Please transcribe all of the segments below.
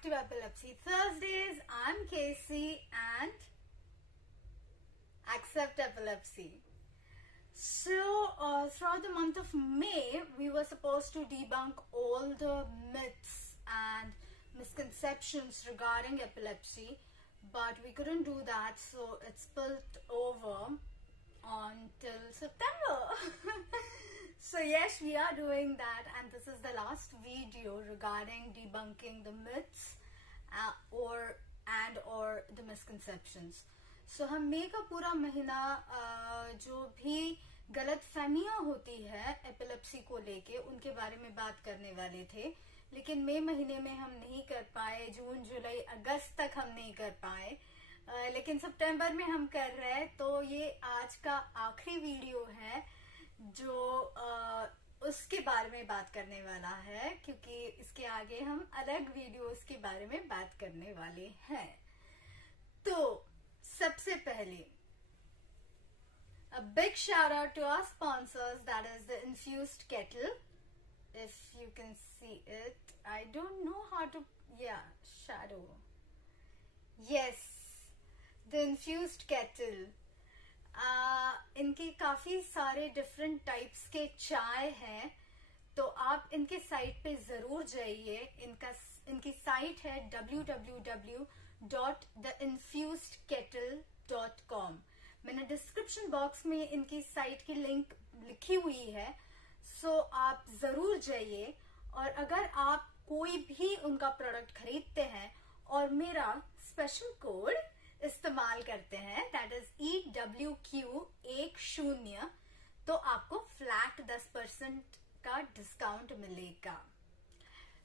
back to Epilepsy Thursdays. I'm Casey and Accept Epilepsy. So, throughout the month of May, we were supposed to debunk all the myths and misconceptions regarding epilepsy, but we couldn't do that, so it spilled over until September. So yes, we are doing that, and this is the last video regarding debunking the myths or the misconceptions. So हम मई का पूरा महीना जो भी गलत फहमियां होती है epilepsy को लेके उनके बारे में बात करने वाले थे, लेकिन मई महीने में हम नहीं कर पाए, जून जुलाई अगस्त तक हम नहीं कर पाए, लेकिन सितंबर में हम कर रहे हैं। तो ये आज का आखिरी वीडियो है जो उसके बारे में बात करने वाला है, क्योंकि इसके आगे हम अलग वीडियोस के बारे में बात करने वाले हैं। तो सबसे पहले a big shout out to our sponsors, that is the Infused Kettle. If you can see it, I don't know how to, shadow. Yes, the Infused Kettle. इनके काफी सारे डिफरेंट टाइप्स के चाय हैं, तो आप इनके साइट पे जरूर जाइए। इनकी साइट है www.theinfusedkettle.com। मैंने डिस्क्रिप्शन बॉक्स में इनकी साइट की लिंक लिखी हुई है, सो आप जरूर जाइए। और अगर आप कोई भी उनका प्रोडक्ट खरीदते हैं और मेरा स्पेशल कोड इस्तेमाल करते हैं, दैट इज EWQ10, तो आपको फ्लैट 10% का डिस्काउंट मिलेगा।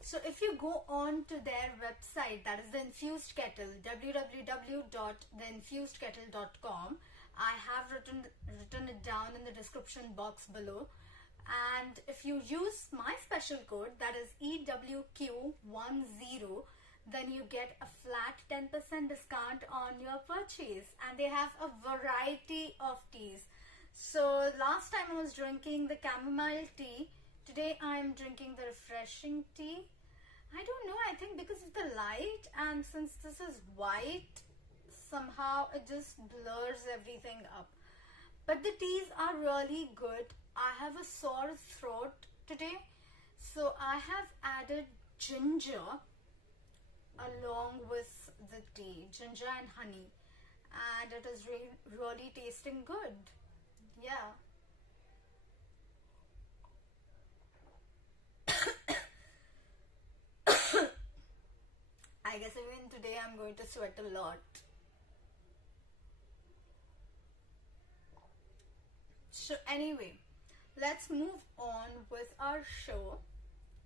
So if you go on to their website, that is the Infused Kettle, www.theinfusedkettle.com. I have written it down in the description box below. And if you use my special code, that is EWQ10, then you get a flat 10% discount on your purchase. And they have a variety of teas. So last time I was drinking the chamomile tea. Today I am drinking the refreshing tea. I don't know, I think because of the light, and since this is white, somehow it just blurs everything up. But the teas are really good. I have a sore throat today, so I have added ginger along with the tea, ginger and honey, and it is really tasting good. Yeah. I guess even today I'm going to sweat a lot. So anyway, let's move on with our show,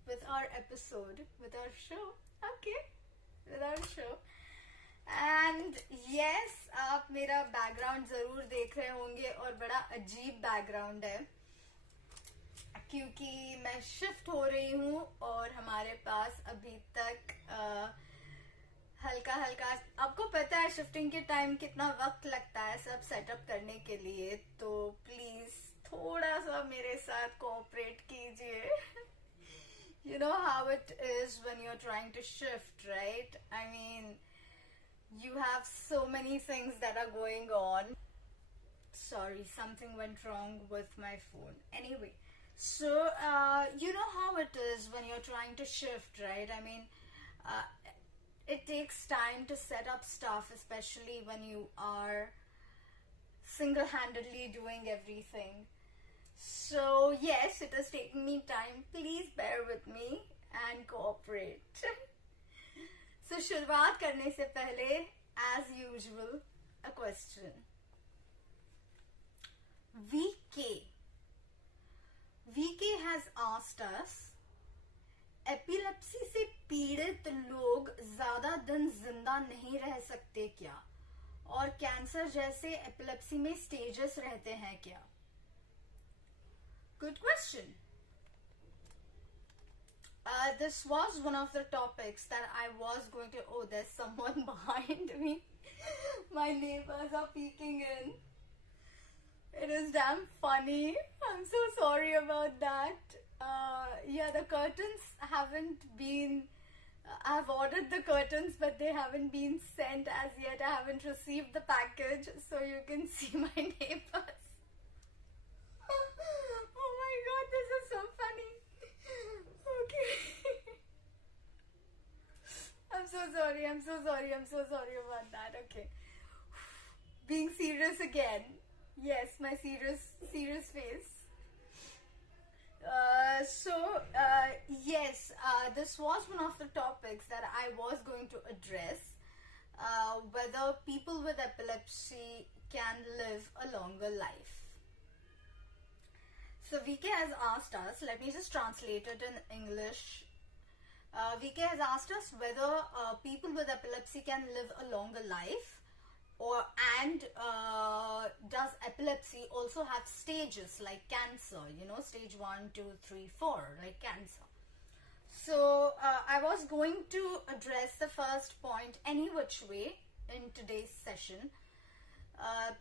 with our episode, with our show. Okay, with our show. And yes, आप मेरा background जरूर देख रहे होंगे और बड़ा अजीब background है, क्योंकि मैं शिफ्ट हो रही हूँ और हमारे पास अभी तक हल्का हल्का, आपको पता है शिफ्टिंग के टाइम कितना वक्त लगता है सब सेटअप करने के लिए, तो प्लीज थोड़ा सा मेरे साथ कोऑपरेट कीजिए। You know how it is when you're trying to shift, right? I mean, you have so many things that are going on. Sorry, something went wrong with my phone. Anyway, so you know how it is when you're trying to shift, right? I mean, it takes time to set up stuff, especially when you are single-handedly doing everything. So yes, it has taken me time. Please bear with me and cooperate. So शुरुआत करने से पहले, as usual, a question. VK has asked us, epilepsy से पीड़ित लोग ज्यादा दिन जिंदा नहीं रह सकते क्या, और कैंसर जैसे एपिलेप्सी में स्टेजेस रहते हैं क्या? Good question. This was one of the topics that I was going to. Oh, there's someone behind me. My neighbors are peeking in. It is damn funny. I'm so sorry about that. Yeah, the curtains haven't been I've ordered the curtains, but they haven't been sent as yet. I haven't received the package, so you can see my neighbors. Oh my god, this is so funny. Okay. I'm so sorry about that. Okay. Being serious again. Yes, my serious face. Yes, this was one of the topics that I was going to address, whether people with epilepsy can live a longer life. So VK has asked us, let me just translate it in English. VK has asked us whether people with epilepsy can live a longer life, and does epilepsy also have stages like cancer, stage 1, 2, 3, 4, like cancer. So I was going to address the first point any which way in today's session.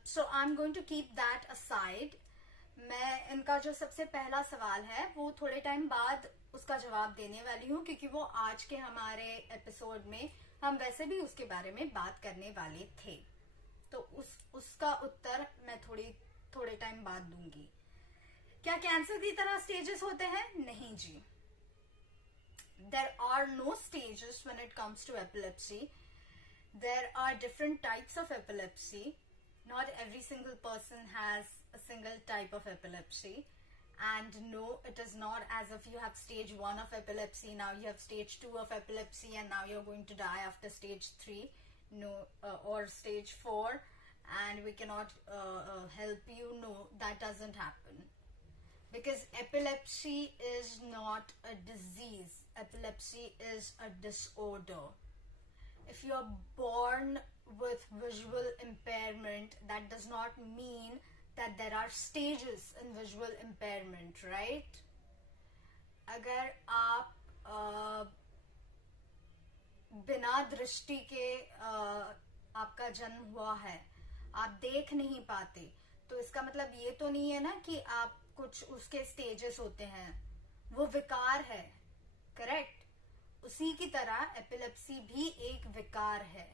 So I'm going to keep that aside. मैं इनका जो सबसे पहला सवाल है वो थोड़े time बाद उसका जवाब देने वाली हूँ, क्योंकि वो आज के हमारे एपिसोड में हम वैसे भी उसके बारे में बात करने वाले थे, तो उसका उत्तर मैं थोड़े टाइम बाद दूंगी. क्या कैंसर की तरह स्टेजेस होते हैं? नहीं जी. There are no stages when it comes to epilepsy. There are different types of epilepsy. Not every single person has a single type of epilepsy. And no, it is not as if you have stage 1 of epilepsy, now you have stage 2 of epilepsy, and now you're going to die after stage 3. No, or stage 4, and we cannot help you. No, that doesn't happen, because epilepsy is not a disease. Epilepsy is a disorder. If you're born with visual impairment, that does not mean that there are stages in visual impairment, right? अगर आप बिना दृष्टि के आपका जन्म हुआ है, आप देख नहीं पाते, तो इसका मतलब ये तो नहीं है ना कि आप कुछ उसके स्टेजेस होते हैं, वो विकार है, करेक्ट? उसी की तरह एपिलेप्सी भी एक विकार है,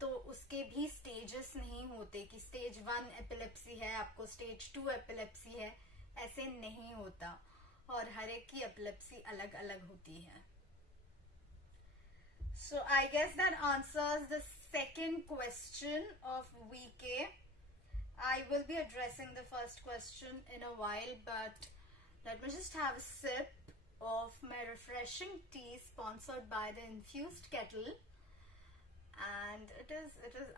तो उसके भी स्टेजेस नहीं होते कि स्टेज 1 एपिलेप्सी है, आपको स्टेज 2 एपिलेप्सी है, ऐसे नहीं होता, और हर एक की एपिलेप्सी अलग अलग होती है. So I guess that answers the second question of VK. I will be addressing the first question in a while, but let me just have a sip of my refreshing tea sponsored by the Infused Kettle. And it is,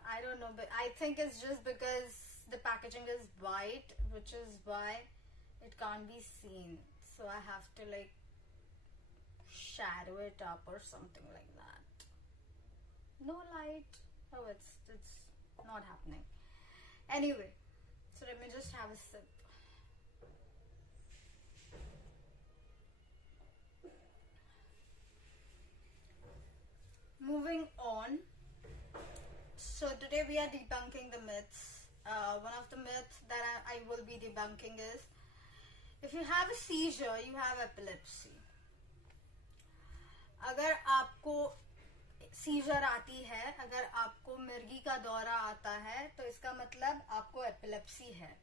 I don't know, but I think it's just because the packaging is white, which is why it can't be seen. So I have to like shadow it up or something like that. No light. Oh, it's not happening. Anyway, so let me just have a sip. Moving on. So today we are debunking the myths. One of the myths that I will be debunking is, if you have a seizure, you have epilepsy. अगर आपको scissor आती है, अगर आपको मिर्गी का दौरा आता है, तो इसका मतलब आपको एपिलेप्सी है.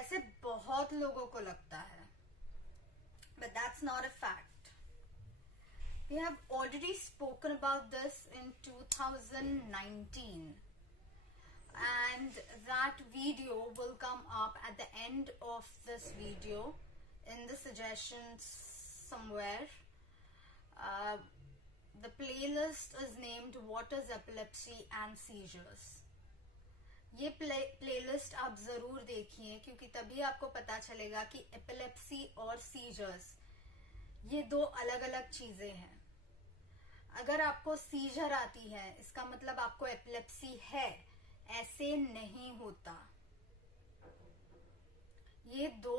ऐसे बहुत लोगों को लगता है, but that's not a fact. We have already spoken about this in 2019, and that video will come up at the end of this video in the suggestions somewhere. The playlist is named What is Epilepsy and Seizures. ये playlist आप जरूर देखिए, क्योंकि तभी आपको पता चलेगा कि एपिलेप्सी और सीजर्स ये दो अलग अलग चीजें हैं. अगर आपको सीजर आती है, इसका मतलब आपको एपिलेप्सी है, ऐसे नहीं होता. ये दो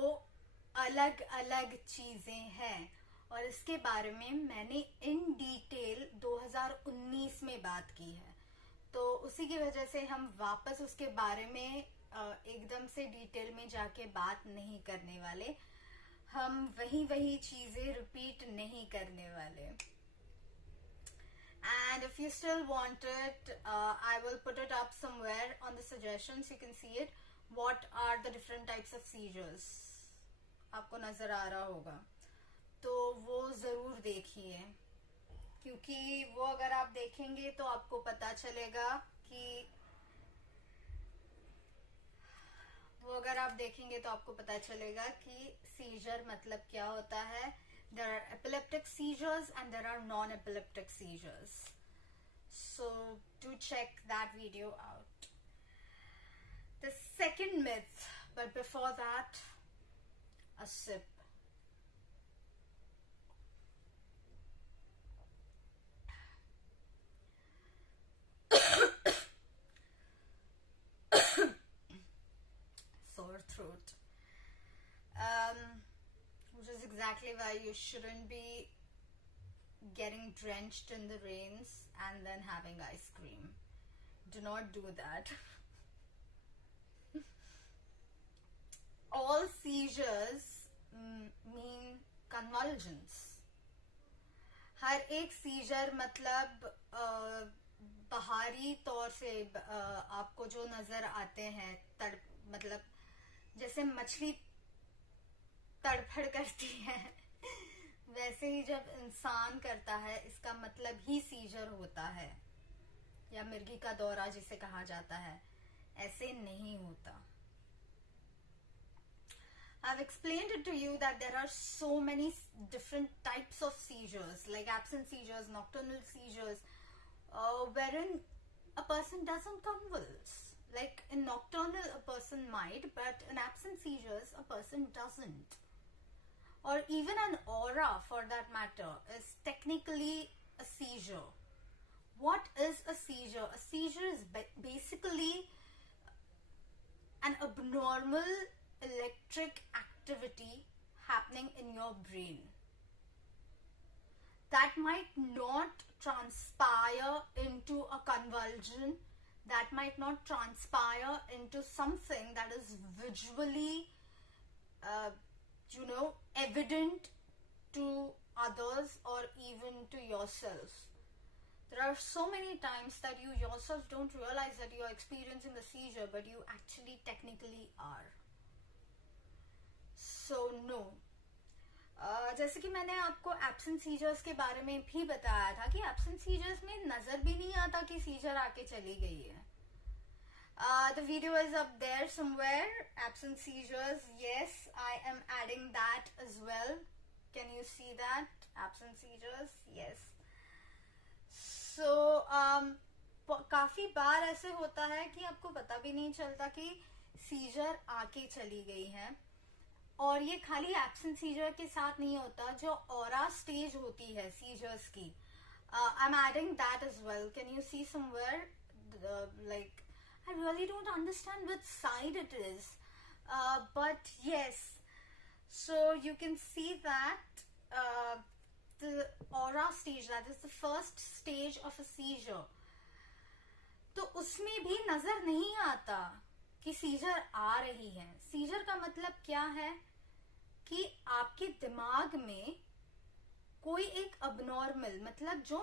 अलग अलग चीजें हैं, और इसके बारे में मैंने इन डिटेल 2019 में बात की है, तो उसी की वजह से हम वापस उसके बारे में एकदम से डिटेल में जाके बात नहीं करने वाले. हम वही चीजें रिपीट नहीं करने वाले. And if you still want it, I will put it up somewhere on the suggestions. You can see it. What are the different types of seizures? आपको नजर आ रहा होगा, तो वो जरूर देखिए, क्योंकि वो अगर आप देखेंगे तो आपको पता चलेगा कि सीजर मतलब क्या होता है. There are epileptic seizures and there are non-epileptic seizures. So do check that video out. The second myth, but before that, a sip. Sore throat. Which is exactly why you shouldn't be getting drenched in the rains and then having ice cream. Do not do that. All seizures mean convulsions. हर एक scissor मतलब बाहरी तौर से आपको जो नजर आते हैं, मतलब जैसे मछली तड़फड़ करती है वैसे ही जब इंसान करता है, इसका मतलब ही सीजर होता है, या मिर्गी का दौरा जिसे कहा जाता है. ऐसे नहीं होता. I've explained it to you that there are so many different types of seizures, like absent seizures, nocturnal seizures, wherein a person doesn't convulse. Like in nocturnal a person might, but in absent seizures a person doesn't. Or even an aura, for that matter, is technically a seizure. What is a seizure? A seizure is basically an abnormal electric activity happening in your brain that might not transpire into a convulsion, that might not transpire into something that is visually evident to others or even to yourself. There are so many times that you yourself don't realize that you are experiencing a seizure, but you actually technically are. So no. जैसे कि मैंने आपको absent seizures के बारे में भी बताया था कि एब्सेंट सीजर्स में नजर भी नहीं आता कि सीजर आके चली गई है. The video is up there somewhere. Absent seizures, yes, I am adding that as well. Can you see that? Absent seizures, yes. So काफी बार ऐसे होता है कि आपको पता भी नहीं चलता कि सीजर आके चली गई है. और ये खाली एब्सेंट सीजर के साथ नहीं होता, जो ऑरा स्टेज होती है सीजर्स की. I am adding that as well. Can you see somewhere? Like I really don't understand which side it is, but yes, so you can see that the aura stage, that is the first stage of a seizure, तो उसमें भी नजर नहीं आता कि scissor आ रही है. Scissor का मतलब क्या है कि आपके दिमाग में कोई एक अबनॉर्मल, मतलब जो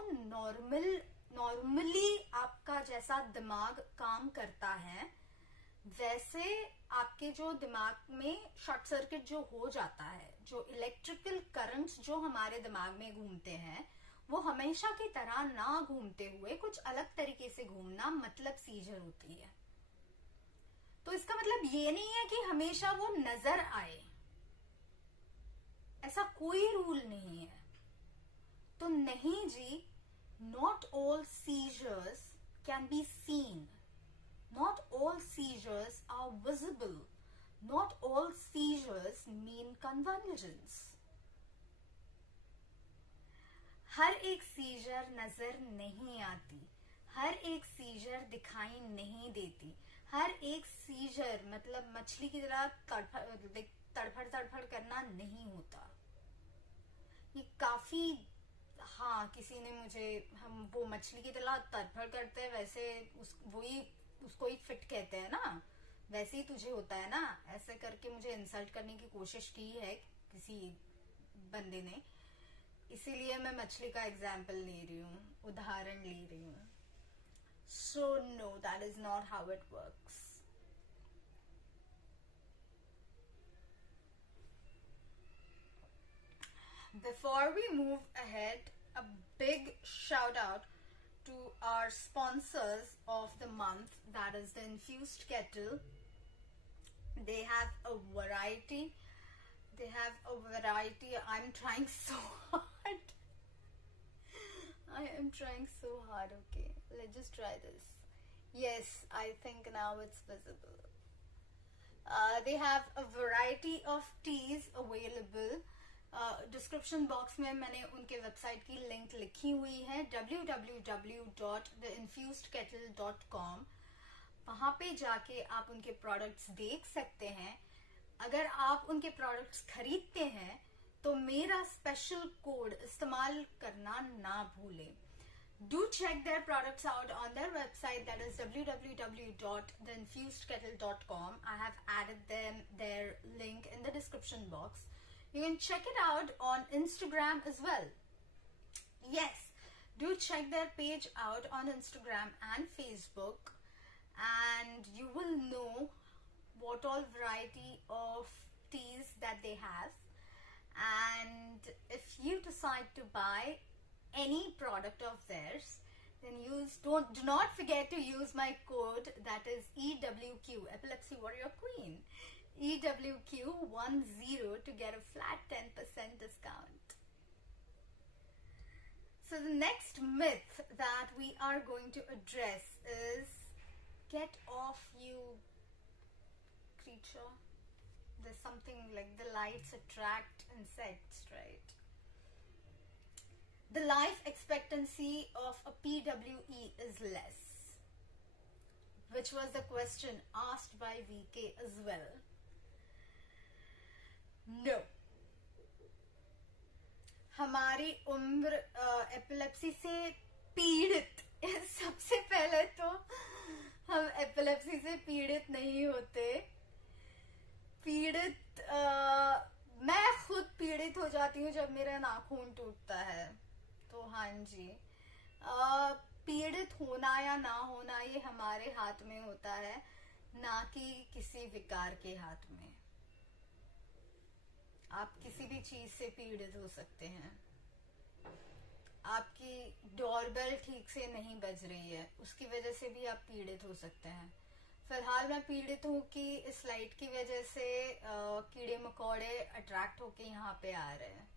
नॉर्मली आपका जैसा दिमाग काम करता है, वैसे आपके जो दिमाग में शॉर्ट सर्किट जो हो जाता है, जो इलेक्ट्रिकल करंट्स जो हमारे दिमाग में घूमते हैं, वो हमेशा की तरह ना घूमते हुए कुछ अलग तरीके से घूमना मतलब सीजर होती है. तो इसका मतलब ये नहीं है कि हमेशा वो नजर आए, ऐसा कोई रूल नहीं है. तो नहीं जी, not all seizures can be seen. Not all seizures are visible. Not all seizures mean convulsions. हर एक सीजर नजर नहीं आती, हर एक सीजर दिखाई नहीं देती. हर एक सीजर मतलब मछली की तरह तड़फड़ करना नहीं होता. ये काफी, हाँ, किसी ने मुझे, हम वो मछली की तरह तड़फड़ करते हैं वैसे उसको ही फिट कहते हैं ना, वैसे ही तुझे होता है ना, ऐसे करके मुझे इंसल्ट करने की कोशिश की है किसी बंदे ने, इसीलिए मैं मछली का एग्जाम्पल ले रही हूँ, उदाहरण ले रही हूँ. So no, that is not how it works. Before we move ahead, a big shout out to our sponsors of the month, that is the Infused Kettle. They have a variety. I'm trying so hard. I am trying so hard. Okay, let's just try this. Yes, I think now it's visible. They have a variety of teas available. Description box में मैंने उनके website की link लिखी हुई है, www.theinfusedkettle.com. वहां पे जाके आप उनके प्रोडक्ट्स देख सकते हैं. अगर आप उनके प्रोडक्ट्स खरीदते हैं तो मेरा स्पेशल कोड इस्तेमाल करना ना भूलें. Do check their products out on their website, that is www.theinfusedkettle.com. I have added their link in the description box. You can check it out on Instagram as well. Yes, do check their page out on Instagram and Facebook, and you will know what all variety of teas that they have. And if you decide to buy any product of theirs, then do not forget to use my code, that is EWQ, Epilepsy Warrior Queen, EWQ10 to get a flat 10% discount. So the next myth that we are going to address is, get off, you creature. There's something like the lights attract insects, right? The life expectancy of a PWE is less, which was the question asked by VK as well. No. हमारी उम्र epilepsy से पीड़ित, सबसे पहले तो हम epilepsy से पीड़ित नहीं होते. पीड़ित मैं खुद पीड़ित हो जाती हूँ जब मेरा नाखून टूटता है. तो हाँ जी, पीड़ित होना या ना होना ये हमारे हाथ में होता है, ना कि किसी विकार के हाथ में. आप किसी भी चीज से पीड़ित हो सकते हैं. आपकी डोरबेल ठीक से नहीं बज रही है, उसकी वजह से भी आप पीड़ित हो सकते हैं. फिलहाल मैं पीड़ित हूँ कि इस लाइट की वजह से कीड़े मकोड़े अट्रैक्ट होके यहाँ पे आ रहे हैं.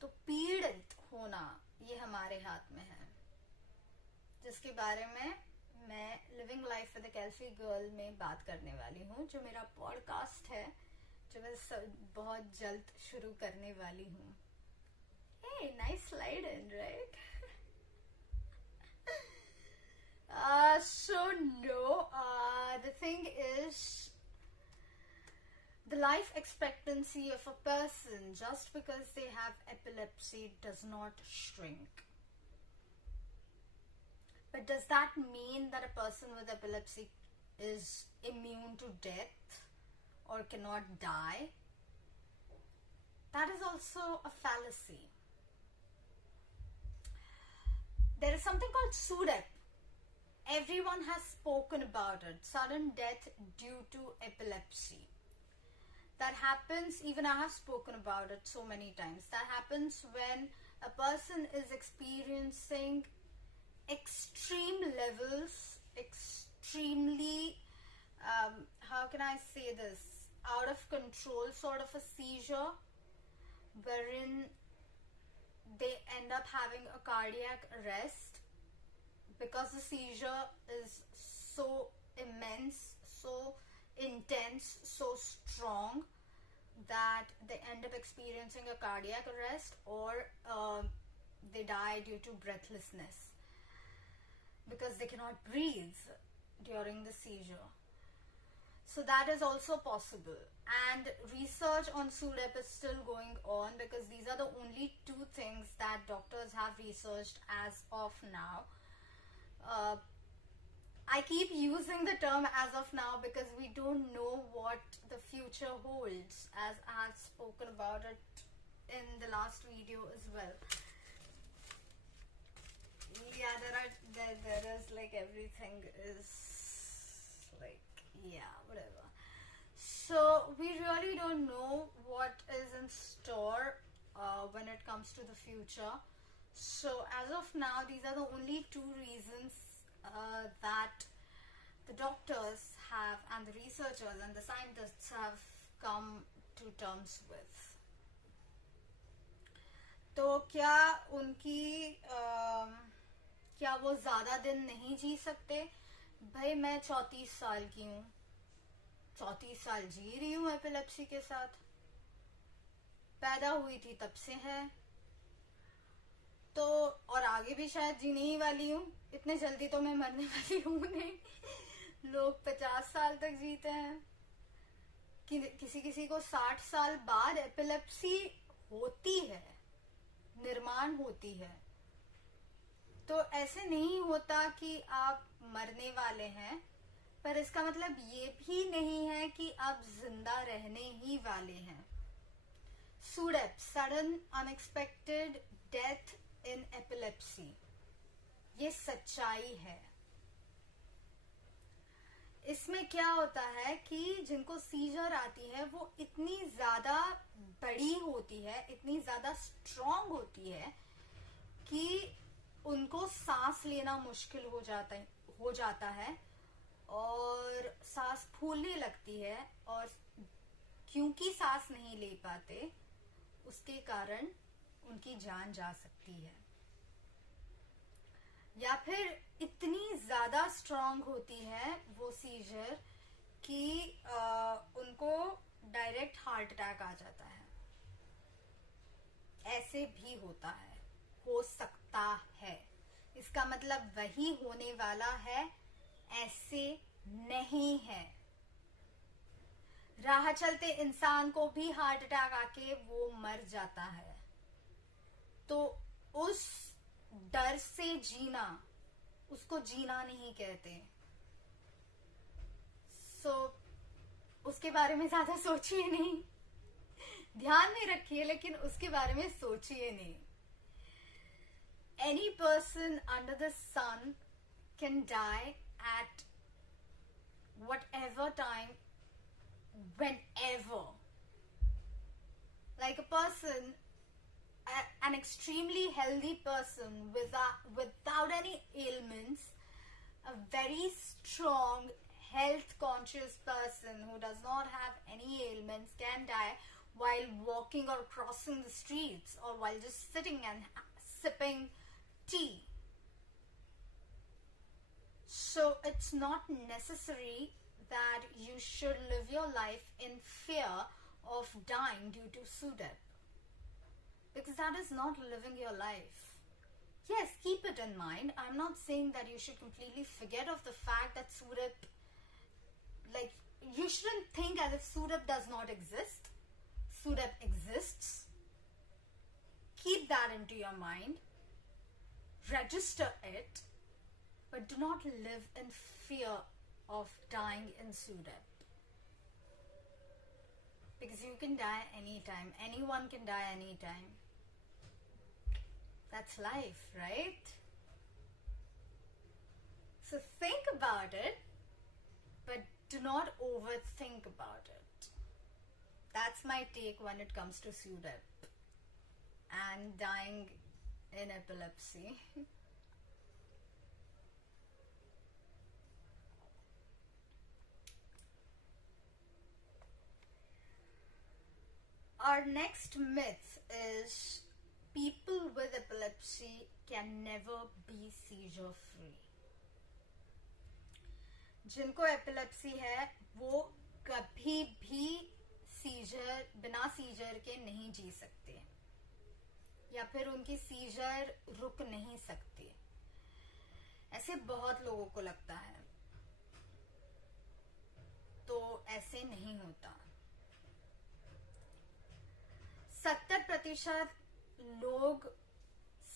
तो पीड़ित होना ये हमारे हाथ में है, जिसके बारे में मैं living life with a Kelsey girl में बात करने वाली हूँ, जो मेरा पॉडकास्ट है, जो मैं बहुत जल्द शुरू करने वाली हूँ. Hey, nice slide in, right? So no, the thing is, the life expectancy of a person just because they have epilepsy does not shrink. But does that mean that a person with epilepsy is immune to death or cannot die? That is also a fallacy. There is something called SUDEP. Everyone has spoken about it. Sudden death due to epilepsy. That happens, even I have spoken about it so many times. That happens when a person is experiencing extreme levels, extremely, how can I say this, out of control sort of a seizure, wherein they end up having a cardiac arrest because the seizure is so immense, so intense, so strong that they end up experiencing a cardiac arrest, or they die due to breathlessness because they cannot breathe during the seizure. So that is also possible, and research on SUDEP is still going on because these are the only two things that doctors have researched as of now. I keep using the term as of now because we don't know what the future holds, as I have spoken about it in the last video as well. Yeah, there is like everything is like, yeah, whatever. So we really don't know what is in store when it comes to the future. So as of now, these are the only two reasons that the doctors have, and the researchers and the scientists have come to terms with. तो क्या उनकी क्या वो ज्यादा दिन नहीं जी सकते? भाई मैं 34 साल की हूँ, 34 साल जी रही हूँ एपिलेप्सी के साथ, पैदा हुई थी तब से है, तो और आगे भी शायद जीने ही वाली हूँ, इतने जल्दी तो मैं मरने वाली हूँ नहीं। लोग 50 साल तक जीते हैं, किसी किसी को 60 साल बाद एपिलेप्सी होती है, निर्माण होती है। तो ऐसे नहीं होता कि आप मरने वाले हैं, पर इसका मतलब ये भी नहीं है कि आप जिंदा रहने ही वाले हैं। SUDEP, sudden unexpected death in epilepsy, ये सच्चाई है। इसमें क्या होता है कि जिनको सीजर आती है वो इतनी ज्यादा बड़ी होती है, इतनी ज्यादा स्ट्रॉन्ग होती है कि उनको सांस लेना मुश्किल हो जाता है और सांस फूलने लगती है, और क्योंकि सांस नहीं ले पाते उसके कारण उनकी जान जा सकती है। या फिर इतनी ज्यादा स्ट्रॉन्ग होती है वो सीजर कि उनको डायरेक्ट हार्ट अटैक आ जाता है। ऐसे भी होता है, हो सकता है, इसका मतलब वही होने वाला है, ऐसे नहीं है। राह चलते इंसान को भी हार्ट अटैक आके वो मर जाता है, तो उस डर से जीना, उसको जीना नहीं कहते। सो उसके बारे में ज्यादा सोचिए नहीं, ध्यान में रखिए लेकिन उसके बारे में सोचिए नहीं। Any person under the sun can die at whatever time, whenever. Like a person, an extremely healthy person without any ailments, a very strong, health conscious person who does not have any ailments can die while walking or crossing the streets, or while just sitting and sipping tea. So it's not necessary that you should live your life in fear of dying due to SUDEP, because that is not living your life. Yes, keep it in mind. I'm not saying that you should completely forget of the fact that SUDEP, like, you shouldn't think as if SUDEP does not exist. SUDEP exists. Keep that into your mind. Register it, but do not live in fear of dying in SUDEP. Because you can die anytime. Anyone can die anytime. That's life, right? So think about it, but do not overthink about it. That's my take when it comes to SUDEP and dying in epilepsy. Our next myth is people with epilepsy can never be seizure free. जिनको epilepsy है वो कभी भी बिना scissor के नहीं जी सकते, या फिर उनकी सीजर रुक नहीं सकती। ऐसे बहुत लोगों को लगता है, तो ऐसे नहीं होता। 70% लोग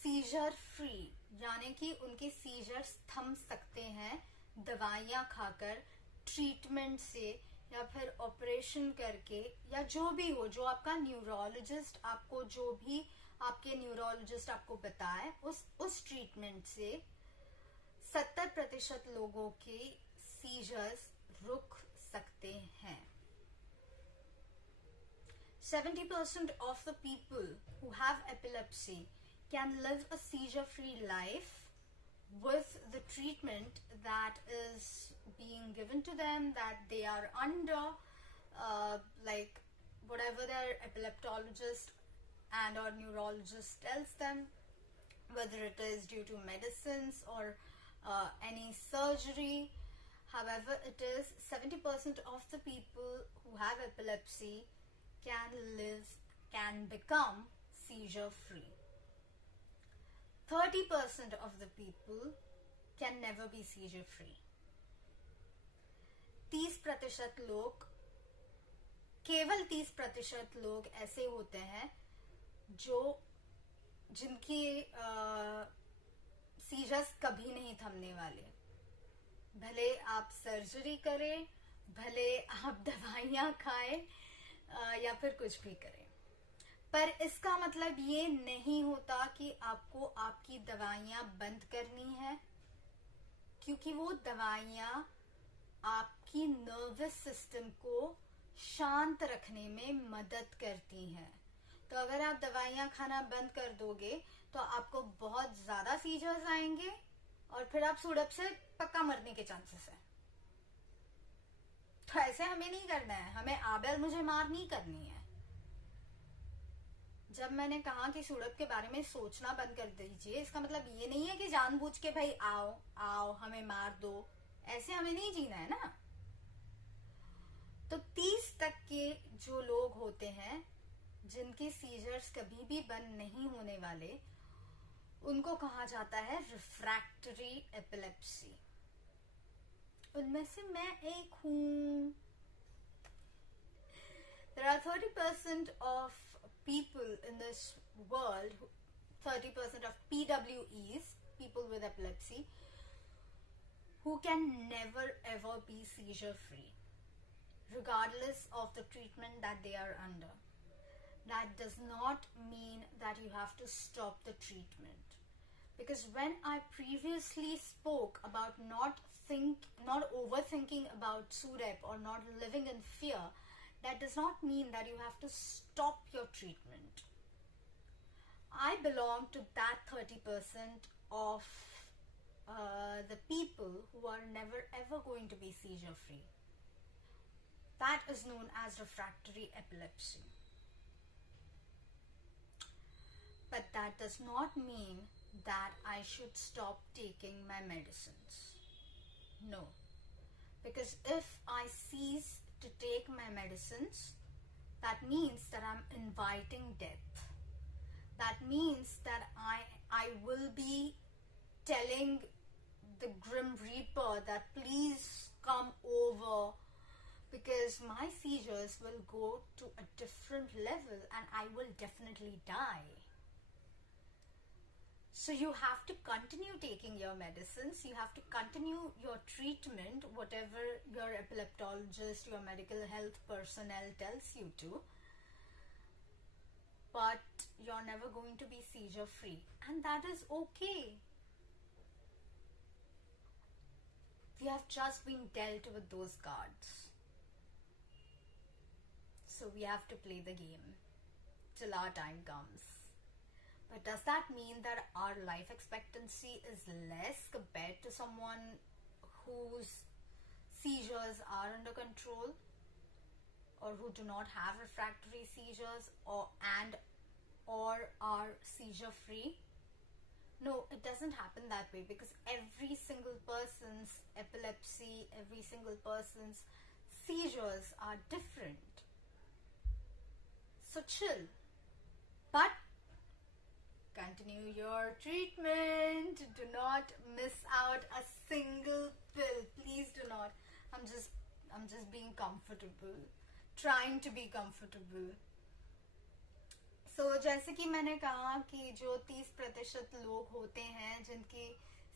सीजर फ्री, यानी कि उनके सीजर्स थम सकते हैं दवाइयाँ खाकर, ट्रीटमेंट से, या फिर ऑपरेशन करके, या जो भी हो, जो आपका न्यूरोलॉजिस्ट आपको, जो भी आपके न्यूरोलॉजिस्ट आपको बताए, उस ट्रीटमेंट से 70% लोगों के सीजर्स रुक सकते हैं. 70% of the people who have epilepsy can live a seizure-free life with the treatment that is being given to them, that they are under, like whatever their epileptologist and or neurologist tells them, whether it is due to medicines or any surgery. However it is, 70% of the people who have epilepsy can become seizure free. 30% of the people can never be seizure free. 30% लोग, केवल 30% लोग ऐसे होते हैं जो जिनकी seizures कभी नहीं थमने वाले. भले आप सर्जरी करें, भले आप दवाइयाँ खाएं, या फिर कुछ भी करें, पर इसका मतलब ये नहीं होता कि आपको आपकी दवाइयाँ बंद करनी है, क्योंकि वो दवाइयाँ आपकी नर्वस सिस्टम को शांत रखने में मदद करती हैं. तो अगर आप दवाइयाँ खाना बंद कर दोगे तो आपको बहुत ज्यादा सीजर्स आएंगे और फिर आप सुड़प से पक्का मरने के चांसेस हैं. तो ऐसे हमें नहीं करना है, हमें आबेल मुझे मार नहीं करनी है. जब मैंने कहा कि सुड़प के बारे में सोचना बंद कर दीजिए, इसका मतलब ये नहीं है कि जानबूझ के भाई आओ आओ हमें मार दो, ऐसे हमें नहीं जीना है ना. तो 30 तक के जो लोग होते हैं जिनके सीजर्स कभी भी बंद नहीं होने वाले, उनको कहा जाता है रिफ्रैक्टरी एपिलेप्सी. उनमें से मैं एक हूं. There are 30% of people in this world, 30% of PWEs, people with epilepsy, who can never ever be seizure free, regardless of the treatment that they are under. That does not mean that you have to stop the treatment. Because when I previously spoke about not overthinking about SUREP or not living in fear, that does not mean that you have to stop your treatment. I belong to that 30% of the people who are never ever going to be seizure free. That is known as refractory epilepsy. But that does not mean that I should stop taking my medicines. No. Because if I cease to take my medicines, that means that I'm inviting death. That means that I will be telling the Grim Reaper that please come over, because my seizures will go to a different level and I will definitely die. So you have to continue taking your medicines, you have to continue your treatment, whatever your epileptologist, your medical health personnel tells you to, but you're never going to be seizure free, and that is okay. We have just been dealt with those cards. So we have to play the game till our time comes. But does that mean that our life expectancy is less compared to someone whose seizures are under control, or who do not have refractory seizures or are seizure free? No, it doesn't happen that way, because every single person's epilepsy, every single person's seizures are different. So chill, but continue your treatment. Do not miss out a single pill. Please do not. I'm just being comfortable, trying to be comfortable. So जैसे कि मैंने कहा कि जो 30% लोग होते हैं जिनके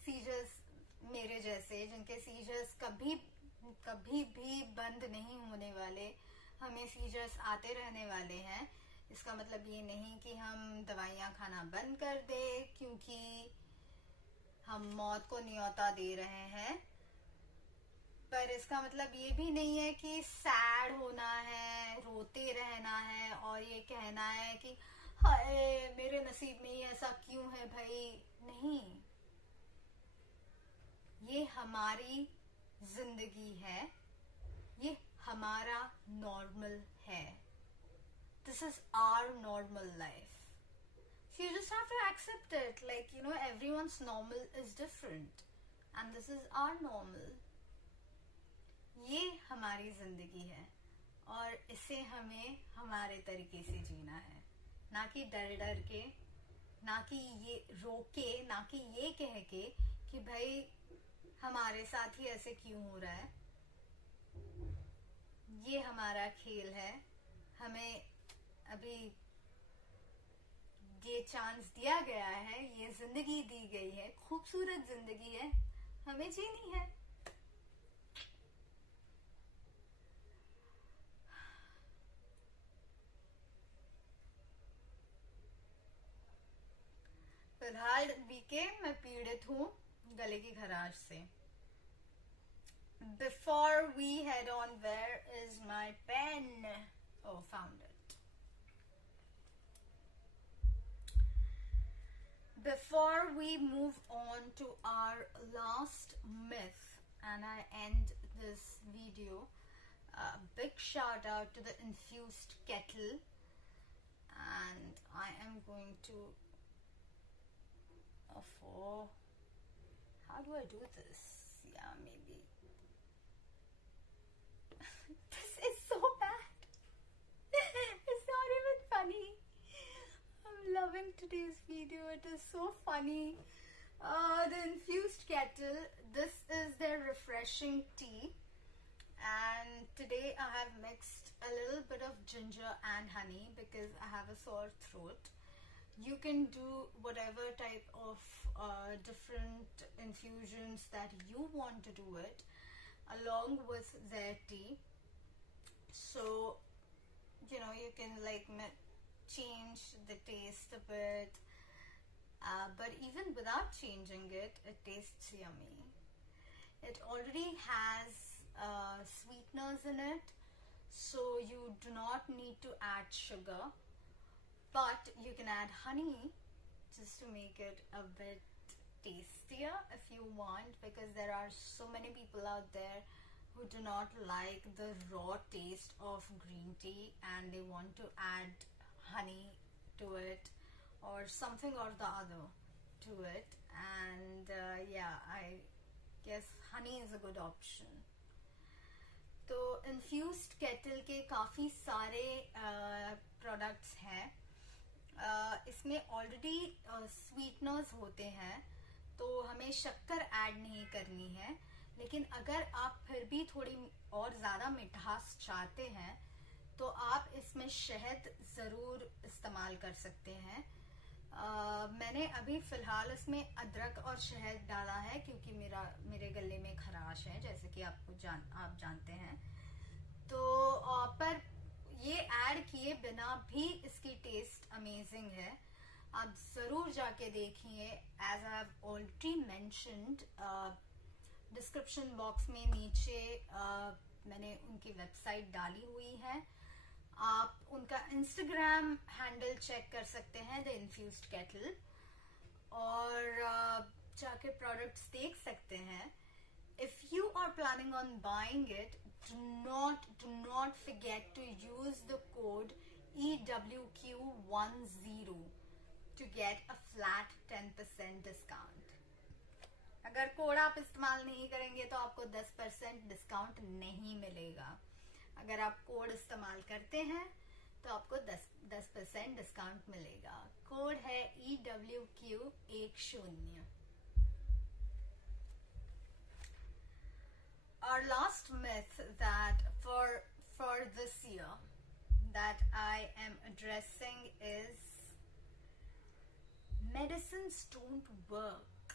सीजर्स मेरे जैसे जिनके सीजर्स कभी कभी भी बंद नहीं होने वाले, हमें सीजर्स आते रहने वाले हैं, इसका मतलब ये नहीं कि हम दवाइयाँ खाना बंद कर दें क्योंकि हम मौत को न्योता दे रहे हैं। पर इसका मतलब ये भी नहीं है कि सैड होना है, रोते रहना है और ये कहना है कि हाय मेरे नसीब में ही ऐसा क्यों है भाई। नहीं, ये हमारी जिंदगी है, ये हमारा नॉर्मल है। This is our normal life. So you just have to accept it. Like, you know, everyone's normal is different. And this is our normal. ये हमारी जिंदगी है और इसे हमें हमारे तरीके से जीना है, ना कि डर डर के, ना कि ये रोके, ना कि ये कह के कि भाई हमारे साथ ही ऐसे क्यों हो रहा है। ये हमारा खेल है, हमें अभी ये चांस दिया गया है, ये जिंदगी दी गई है, खूबसूरत जिंदगी है, हमें जीनी है। फिलहाल बीके मैं पीड़ित हूँ गले की खराश से। Before we head on, where is my pen? Oh, found it. Before we move on to our last myth and I end this video, a big shout out to the Infused Kettle, and I am going to how do I do this? Yeah, maybe. This is so bad. It's not even funny. I'm loving today's video. It is so funny. The Infused Kettle. This is their refreshing tea. And today I have mixed a little bit of ginger and honey because I have a sore throat. You can do whatever type of different infusions that you want to do it along with their tea. So, you know, you can like change the taste a bit, but even without changing it, it tastes yummy. It already has sweeteners in it, so you do not need to add sugar. But you can add honey just to make it a bit tastier if you want, because there are so many people out there who do not like the raw taste of green tea and they want to add honey to it or something or the other to it. And yeah, I guess honey is a good option. तो Infused Kettle के काफ़ी सारे products हैं। इसमें already sweeteners होते हैं तो हमें शक्कर ऐड नहीं करनी है, लेकिन अगर आप फिर भी थोड़ी और ज़्यादा मिठास चाहते हैं तो आप इसमें शहद ज़रूर इस्तेमाल कर सकते हैं। मैंने अभी फ़िलहाल इसमें अदरक और शहद डाला है क्योंकि मेरे गले में खराश है, जैसे कि आप जानते हैं। तो पर ये ऐड किए बिना भी इसकी टेस्ट अमेजिंग है, आप ज़रूर जाके देखिए। As I have already mentioned, description box में नीचे मैंने उनकी वेबसाइट डाली हुई है। आप उनका इंस्टाग्राम हैंडल चेक कर सकते हैं, द इन्फ्यूज्ड केटल, और जाके प्रोडक्ट्स देख सकते हैं। If you are planning on buying it, do not forget to use the code EWQ10 to get a flat 10% discount. अगर कोड आप इस्तेमाल नहीं करेंगे तो आपको 10% डिस्काउंट नहीं मिलेगा। अगर आप कोड इस्तेमाल करते हैं तो आपको 10% डिस्काउंट मिलेगा। कोड है EWQ10। Our last myth that for this year that I am addressing is medicines don't work.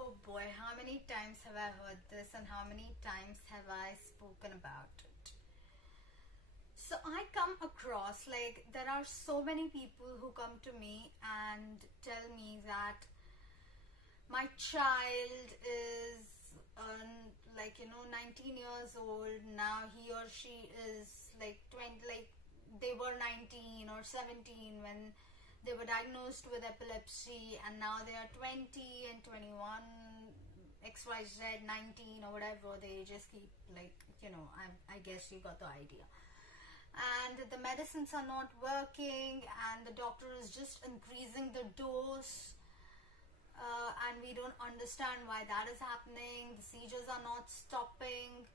Oh boy, how many times have I heard this and how many times have I spoken about it? So I come across, like, there are so many people who come to me and tell me that my child is like, 19 years old now. He or she is like 20, like they were 19 or 17 when they were diagnosed with epilepsy, and now they are 20 and 21, XYZ 19 or whatever. They just keep, like, I guess you got the idea. And the medicines are not working, and the doctor is just increasing the dose, and we don't understand why that is happening. The seizures are not stopping.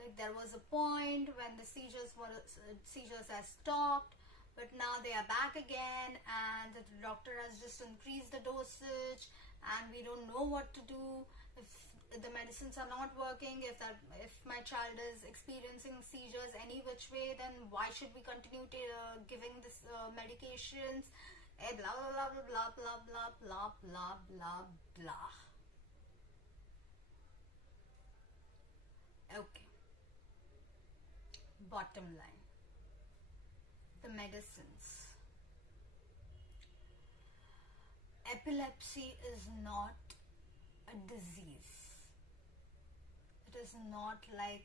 Like, there was a point when the seizures have stopped, but now they are back again, and the doctor has just increased the dosage, and we don't know what to do. If the medicines are not working, if my child is experiencing seizures any which way, then why should we continue giving this medications? Blah blah blah blah blah blah blah blah blah. Okay. Bottom line, the medicines. Epilepsy is not a disease. It is not like,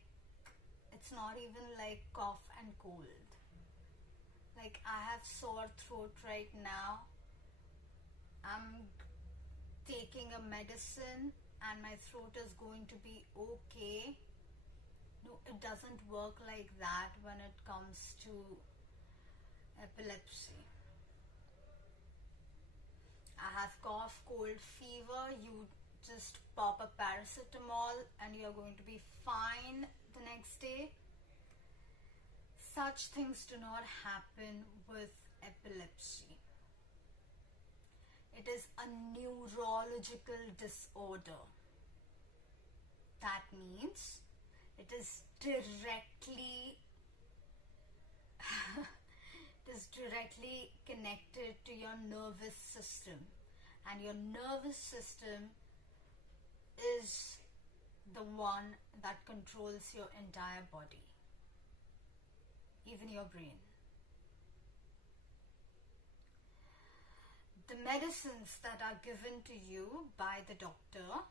it's not even like cough and cold. Like, I have sore throat right now. I'm taking a medicine and my throat is going to be okay. No, it doesn't work like that when it comes to epilepsy. I have cough, cold, fever. You just pop a paracetamol and you're going to be fine the next day. Such things do not happen with epilepsy. It is a neurological disorder. That means it is directly connected to your nervous system, and your nervous system is the one that controls your entire body, even your brain. The medicines that are given to you by the doctor,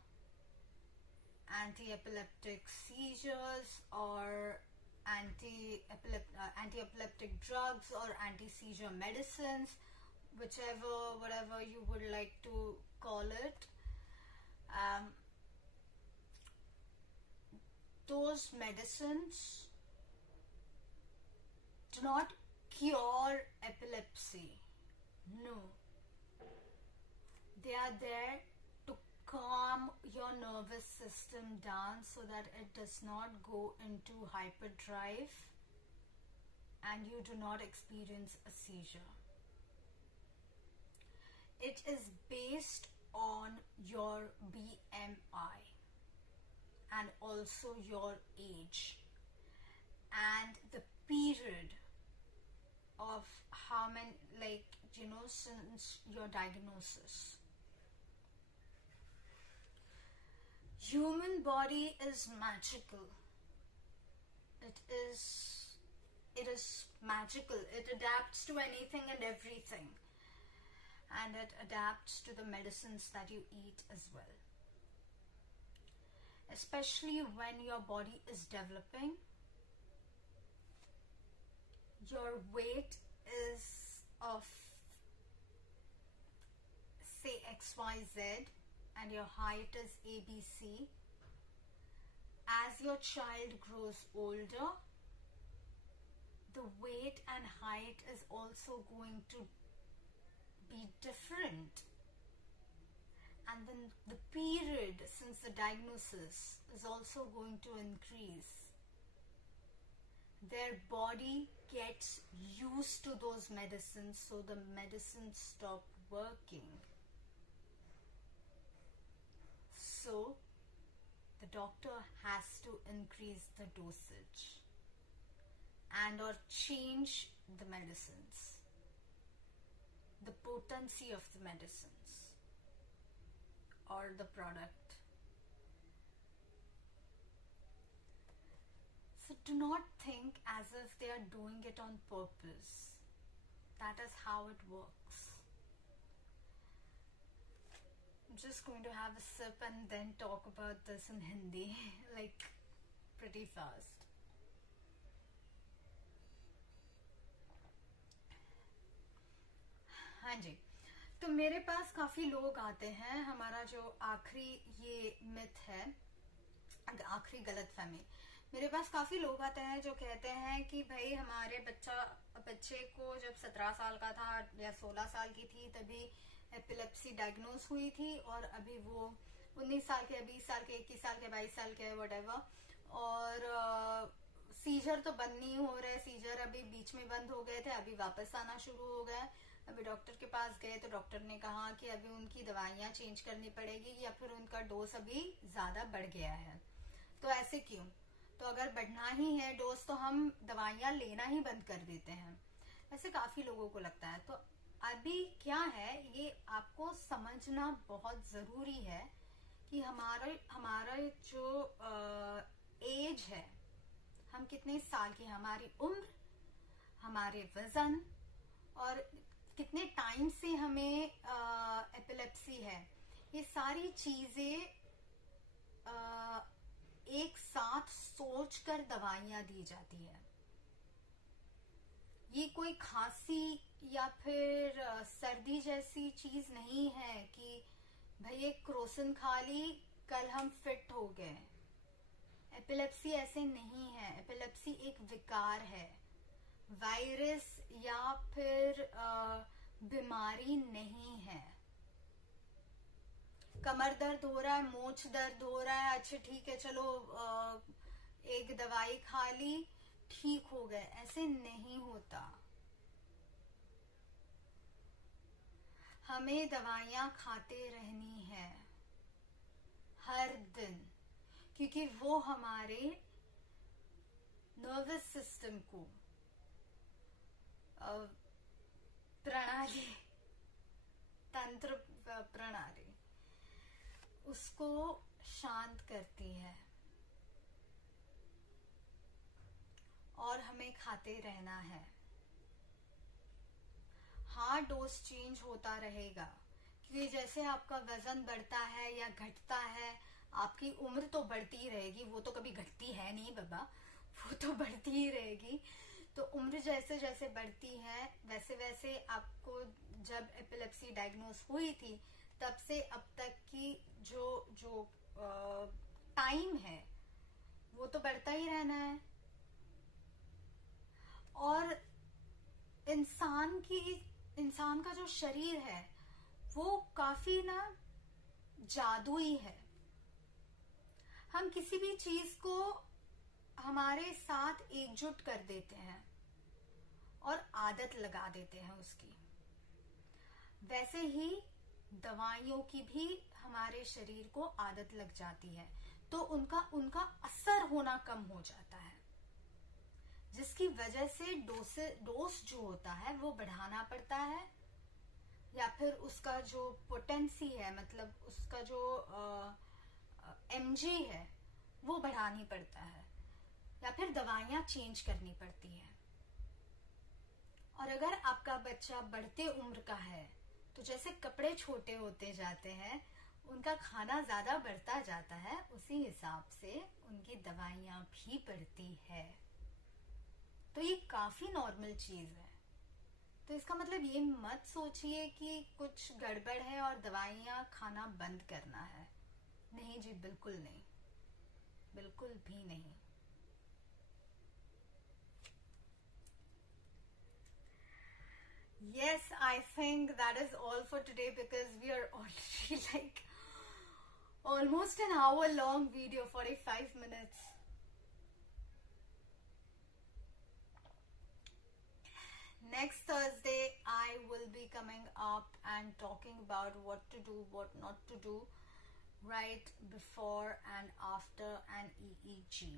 anti-epileptic seizures or anti-epileptic drugs or anti-seizure medicines, whatever you would like to call it, those medicines do not cure epilepsy. No. They are there to calm your nervous system down so that it does not go into hyperdrive and you do not experience a seizure. It is based on your BMI and also your age and the period of how many, since your diagnosis. Human body is magical. It is magical. It adapts to anything and everything, and it adapts to the medicines that you eat as well. Especially when your body is developing, your weight is of, say, XYZ, and your height is ABC. As your child grows older, the weight and height is also going to be different. And then the period since the diagnosis is also going to increase. Their body gets used to those medicines, so the medicines stop working. So the doctor has to increase the dosage and or change the medicines, the potency of the medicines or the product. So do not think as if they are doing it on purpose. That is how it works. I'm just going to have a sip and then talk about this in Hindi, like pretty fast. हाँ जी, तो मेरे पास काफ़ी लोग आते हैं. हमारा जो आखिरी ये मिथ है, आखिरी गलतफहमी, मेरे पास काफ़ी लोग आते हैं जो कहते हैं कि भाई हमारे बच्चे को जब 17 साल का था या 16 साल की थी तभी एपिलेप्सी डायग्नोज हुई थी, और अभी वो 19 साल के, 20 साल के, 21 साल के, 22 साल के, व्हाटएवर, और सीजर तो बंद नहीं हो रहे. सीजर अभी बीच में बंद हो गए थे, अभी वापस आना शुरू हो गए. अभी डॉक्टर के पास गए तो डॉक्टर ने कहा कि अभी उनकी दवाइयाँ चेंज करनी पड़ेगी या फिर उनका डोज अभी ज़्यादा बढ़ गया है. तो ऐसे क्यों? तो अगर बढ़ना ही है डोज तो हम दवाइयाँ लेना ही बंद कर देते हैं. ऐसे काफ़ी लोगों को लगता है. तो अभी क्या है, ये आपको समझना बहुत ज़रूरी है कि हमारा जो एज है, हम कितने साल की, हमारी उम्र, हमारे वजन और कितने टाइम से हमें एपिलेप्सी है, ये सारी चीजें एक साथ सोचकर दवाइयाँ दी जाती है. ये कोई खांसी या फिर सर्दी जैसी चीज नहीं है कि भाई एक क्रोसिन खा ली कल हम फिट हो गए. एपिलेप्सी ऐसे नहीं है. एपिलेप्सी एक विकार है, वायरस या फिर बीमारी नहीं है. कमर दर्द हो रहा है, मोच दर्द हो रहा है, अच्छा ठीक है चलो एक दवाई खा ली ठीक हो गए, ऐसे नहीं होता. हमें दवाइयाँ खाते रहनी है हर दिन, क्योंकि वो हमारे नर्वस सिस्टम को प्रणाली, तंत्र प्रणाली, उसको शांत करती है. और हमें खाते रहना है. हाँ, डोज चेंज होता रहेगा, क्योंकि जैसे आपका वजन बढ़ता है या घटता है, आपकी उम्र तो बढ़ती ही रहेगी. वो तो कभी घटती है नहीं बाबा, वो तो बढ़ती ही रहेगी. तो उम्र जैसे जैसे बढ़ती है वैसे वैसे आपको जब एपिलेप्सी डायग्नोज हुई थी तब से अब तक की जो टाइम है वो तो बढ़ता ही रहना है. और इंसान का जो शरीर है वो काफी ना जादुई है. हम किसी भी चीज को हमारे साथ एकजुट कर देते हैं और आदत लगा देते हैं उसकी. वैसे ही दवाइयों की भी हमारे शरीर को आदत लग जाती है, तो उनका असर होना कम हो जाता है, जिसकी वजह से डोज जो होता है वो बढ़ाना पड़ता है, या फिर उसका जो पोटेंसी है, मतलब उसका जो mg है वो बढ़ानी पड़ता है, या फिर दवाइयाँ चेंज करनी पड़ती है. और अगर आपका बच्चा बढ़ते उम्र का है तो जैसे कपड़े छोटे होते जाते हैं, उनका खाना ज्यादा बढ़ता जाता है, उसी हिसाब से उनकी दवाइयाँ भी बढ़ती है. तो ये काफी नॉर्मल चीज है. तो इसका मतलब ये मत सोचिए कि कुछ गड़बड़ है और दवाइयाँ खाना बंद करना है. नहीं जी, बिल्कुल नहीं, बिल्कुल भी नहीं. Yes, I think that is all for today because we are already like almost an hour long video, 45 minutes. Next Thursday, I will be coming up and talking about what to do, what not to do right before and after an EEG.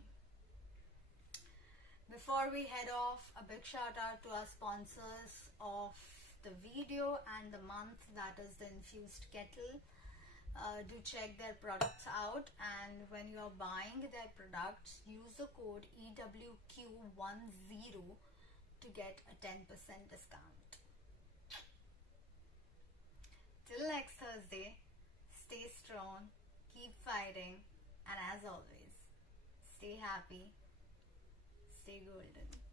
Before we head off, a big shout out to our sponsors of the video and the month, that is the Infused Kettle. Do check their products out, and when you are buying their products, use the code EWQ10 to get a 10% discount. Till next Thursday, stay strong, keep fighting, and as always, stay happy, stay golden.